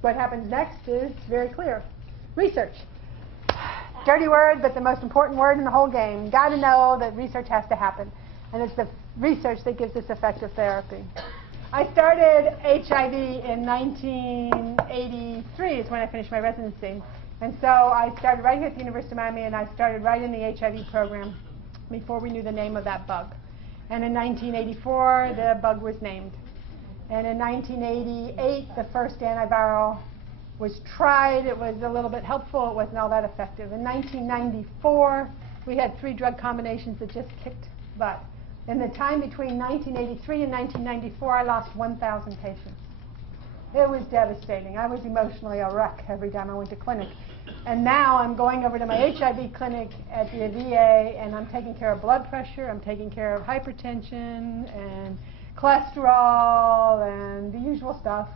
what happens next is very clear. Research. Dirty word, but the most important word in the whole game. You've got to know that research has to happen. And it's the research that gives us effective therapy. I started HIV in 1983 is when I finished my residency. And so I started right here at the University of Miami, and I started right in the HIV program before we knew the name of that bug. And in 1984, the bug was named. And in 1988, the first antiviral was tried. It was a little bit helpful. It wasn't all that effective. In 1994, we had 3 drug combinations that just kicked butt. In the time between 1983 and 1994, I lost 1,000 patients. It was devastating. I was emotionally a wreck every time I went to clinic. And now I'm going over to my HIV clinic at the VA, and I'm taking care of blood pressure, I'm taking care of hypertension and cholesterol and the usual stuff.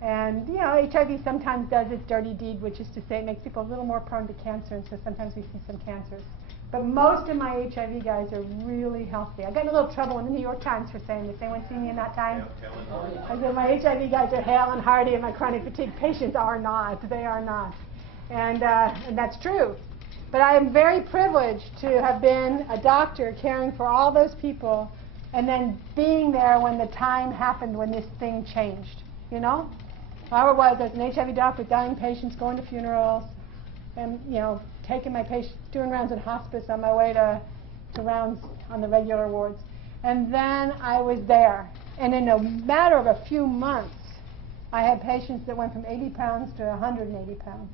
And, you know, HIV sometimes does its dirty deed, which is to say it makes people a little more prone to cancer, and so sometimes we see some cancers. But most of my HIV guys are really healthy. I got in a little trouble in the New York Times for saying this. Anyone see me in that time? I said my HIV guys are hale and hearty, and my chronic fatigue patients are not. They are not. And that's true. But I am very privileged to have been a doctor caring for all those people and then being there when the time happened when this thing changed. You know? How it was as an HIV doctor with dying patients, going to funerals, and, you know, taking my patients, doing rounds in hospice on my way to rounds on the regular wards. And then I was there. And in a matter of a few months, I had patients that went from 80 pounds to 180 pounds.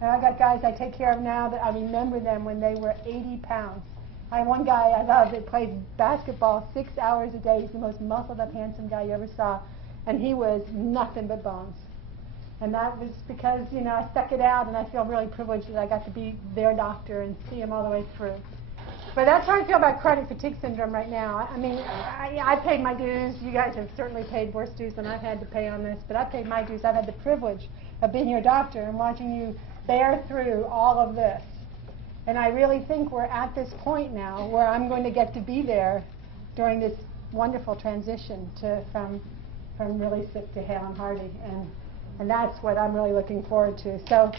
And I got guys I take care of now that I remember them when they were 80 pounds. I had one guy I love that played basketball 6 hours a day. He's the most muscled up, handsome guy you ever saw. And he was nothing but bones. And that was because, you know, I stuck it out, and I feel really privileged that I got to be their doctor and see him all the way through. But that's how I feel about chronic fatigue syndrome right now. I mean, I paid my dues. You guys have certainly paid worse dues than I've had to pay on this, but I paid my dues. I've had the privilege of being your doctor and watching you bear through all of this. And I really think we're at this point now where I'm going to get to be there during this wonderful transition from really sick to hale and hearty. And that's what I'm really looking forward to. So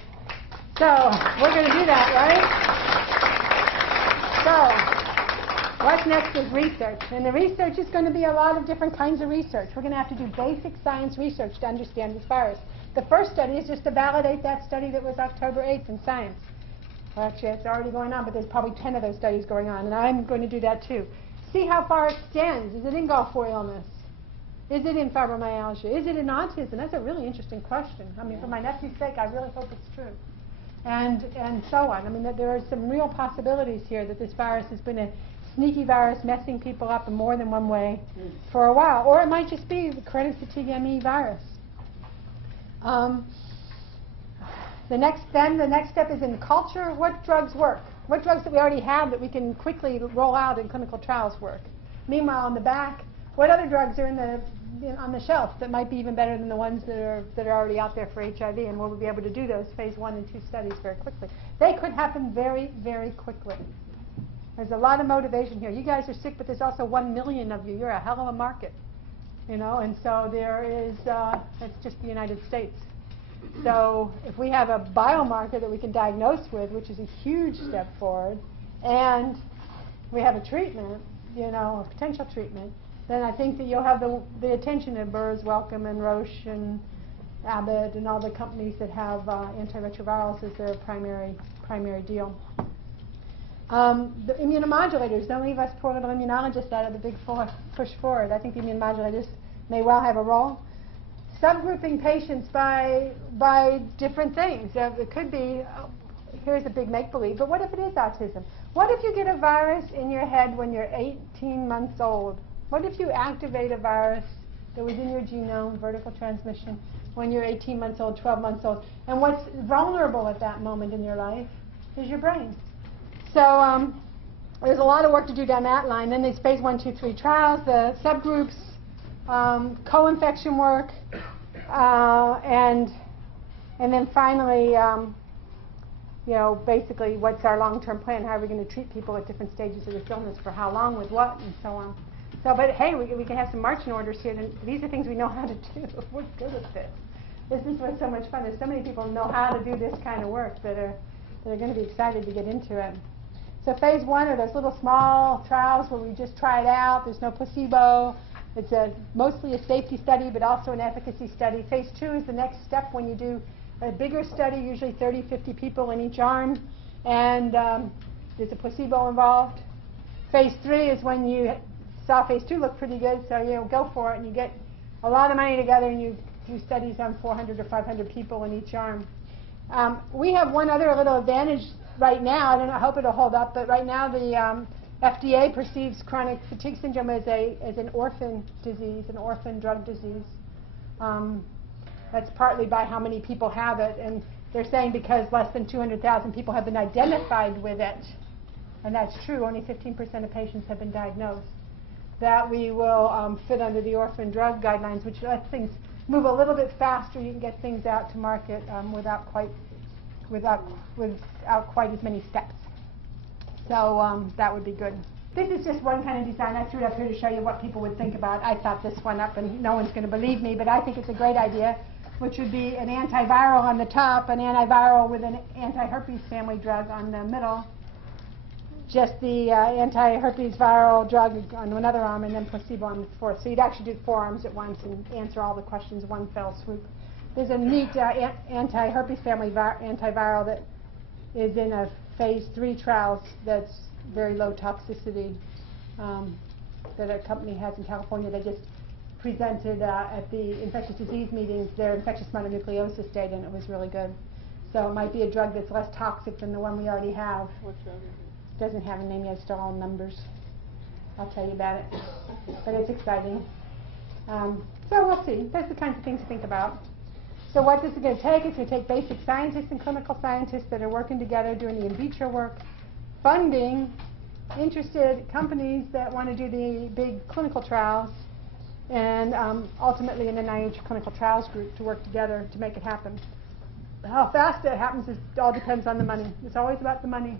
we're going to do that, right? So what's next is research. And the research is going to be a lot of different kinds of research. We're going to have to do basic science research to understand this virus. The first study is just to validate that study that was October 8th in Science. Well, actually, it's already going on, but there's probably 10 of those studies going on, and I'm going to do that too. See how far it extends. Is it in Gulf War illness? Is it in fibromyalgia? Is it in autism? That's a really interesting question. I mean, for my nephew's sake, I really hope it's true. And so on. I mean, there are some real possibilities here that this virus has been a sneaky virus messing people up in more than one way for a while. Or it might just be the chronic fatigue ME virus. The next step is in culture. What drugs work? What drugs that we already have that we can quickly roll out in clinical trials work? Meanwhile, on the back, what other drugs are on the shelf that might be even better than the ones that are already out there for HIV? And will we be able to do those phase 1 and 2 studies very quickly? They could happen very, very quickly. There's a lot of motivation here. You guys are sick, but there's also 1 million of you. You're a hell of a market, you know. And so there is. It's just the United States. So if we have a biomarker that we can diagnose with, which is a huge step forward, and we have a treatment, you know, a potential treatment, then I think that you'll have the attention of Burroughs Wellcome and Roche and Abbott and all the companies that have antiretrovirals as their primary deal. The immunomodulators, don't leave us poor little immunologists out of the big push forward. I think the immunomodulators may well have a role. Subgrouping patients by different things. It could be, here's a big make-believe, but what if it is autism? What if you get a virus in your head when you're 18 months old? What if you activate a virus that was in your genome, vertical transmission, when you're 18 months old, 12 months old? And what's vulnerable at that moment in your life is your brain. So there's a lot of work to do down that line. Then there's phase 1, 2, 3 trials, the subgroups, co-infection work, and then finally, you know, basically what's our long-term plan? How are we going to treat people at different stages of this illness for how long, with what, and so on. So, but hey, we can have some marching orders here. And these are things we know how to do. We're good at this. This is what's so much fun. There's so many people who know how to do this kind of work that are going to be excited to get into it. So phase 1 are those little small trials where we just try it out. There's no placebo. It's mostly a safety study, but also an efficacy study. Phase 2 is the next step when you do a bigger study, usually 30, 50 people in each arm, and there's a placebo involved. Phase 3 is when you saw phase 2 look pretty good, so you go for it, and you get a lot of money together, and you do studies on 400 or 500 people in each arm. We have one other little advantage right now. I hope it'll hold up, but right now the FDA perceives chronic fatigue syndrome as an orphan disease, an orphan drug disease. That's partly by how many people have it, and they're saying because less than 200,000 people have been identified with it, and that's true, only 15% of patients have been diagnosed, that we will fit under the orphan drug guidelines, which lets things move a little bit faster. You can get things out to market without quite as many steps. So that would be good. This is just one kind of design. I threw it up here to show you what people would think about. I thought this one up, and no one's going to believe me, but I think it's a great idea, which would be an antiviral on the top, an antiviral with an anti-herpes family drug on the middle, just the anti-herpes viral drug on another arm, and then placebo on the fourth. So you'd actually do 4 arms at once and answer all the questions in one fell swoop. There's a neat anti-herpes family antiviral that is in a phase 3 trials that's very low toxicity that a company has in California. They just presented at the infectious disease meetings their infectious mononucleosis data, and it was really good. So it might be a drug that's less toxic than the one we already have. What drug is it? Doesn't have a name yet, it's still all numbers. I'll tell you about it. But it's exciting. So we'll see. That's the kinds of things to think about. So what this is going to take is to take basic scientists and clinical scientists that are working together doing the in vitro work, funding interested companies that want to do the big clinical trials, and ultimately an NIH clinical trials group to work together to make it happen. How fast that happens all depends on the money. It's always about the money.